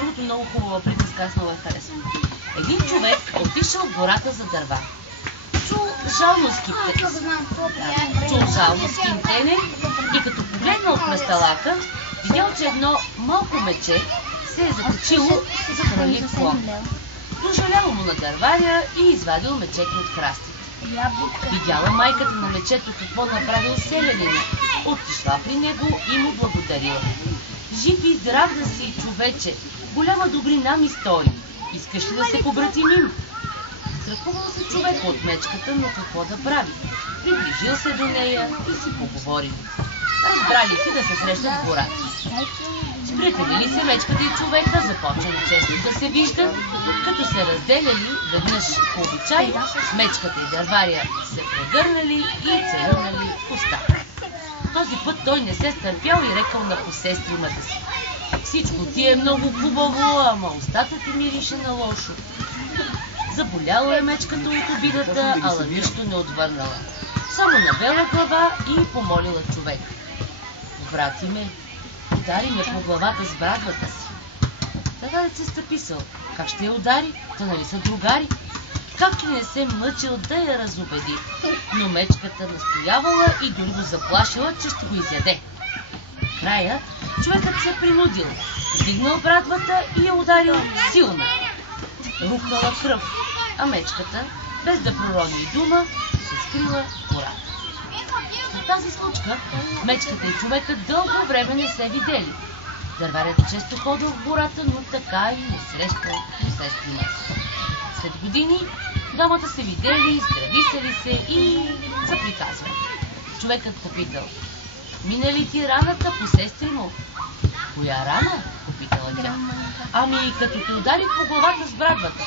другото много хубава приказка, аз много я харесвам. Един човек отишъл в гората за дърва. Чул жално скимтене и като погледнал през талака, видял, че едно малко мече се е закачило за кралив клон. Дожаляло му на дърваря и извадил мечето от храстите. Видяла майката на мечето какво направил селянина. Отишла при него и му благодарила. Жив и здрав да си, човече, голяма добрина ми стори. Искаш ли да се побратимим? Страхувал се човек от мечката, но какво да прави? Приближил се до нея и си поговорили. Разбрали си да се срещат в гората. Сприятелили се мечката и човека, започнали често да се виждат, като се разделяли веднъж по обичай, мечката и дърваря се прегърнали и целунали в устата. Този път той не се стърпял и рекал на посестримата си: всичко ти е много хубаво, ама устата ти мирише на лошо. Заболяла е мечката от обидата, ала нищо не отвърнала. Само навела глава и помолила човек: брати ме, удари ме по главата с брадвата си. Дърварят се стъписал: как ще я удари? Та нали са другари? Както не се мъчил да я разубеди. Но мечката настоявала и дори го заплашила, че ще го изяде. Края човекът се принудил, вдигнал брадвата и я ударил силно. Рухнала кръв, а мечката, без да пророни дума, се скрила в гората. След тази случка мечката и човекът дълго време не се видели. Дърварят често ходил в гората, но така и не срещал посестрима. След години двамата се видели, здрависали се и заприказвали. Човекът попитал: мина ли ти раната, посестримо? Коя рана? Попитала тя. Ами като те удари по главата с брадвата.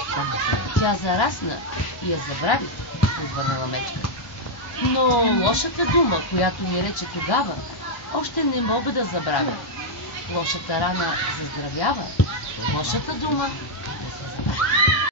Тя зарасна и я забрави, отвърнала мечката. Но лошата дума, която ми рече тогава, още не мога да забравя. Лошата рана заздравява, лошата дума